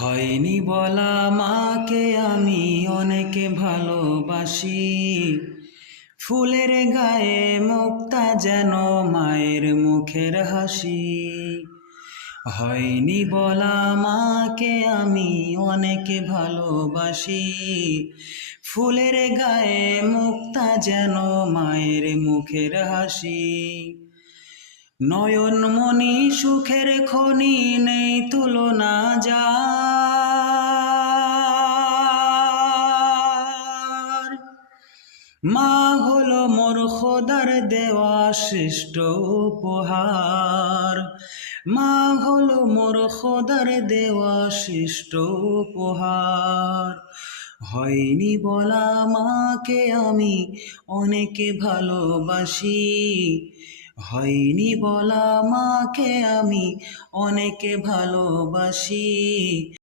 হয়নি বলা মাকে আমি অনেক ভালোবাসি। ফুলের গায়ে মুক্তা যেন মায়ের মুখের হাসি। হয়নি বলা মাকে আমি অনেক ভালোবাসি। ফুলের গায়ে মুক্তা যেন মায়ের মুখের হাসি। নয়নমণি সুখের খনি নেই তুলনা যার। মা হলো মোর খোদার দেওয়া শ্রেষ্ঠ উপহার। মা হলো মোর খোদার দেওয়া শ্রেষ্ঠ উপহার। হয়নি বলা মাকে আমি অনেক ভালোবাসি। হয়নি বলা মাকে আমি অনেক ভালোবাসি।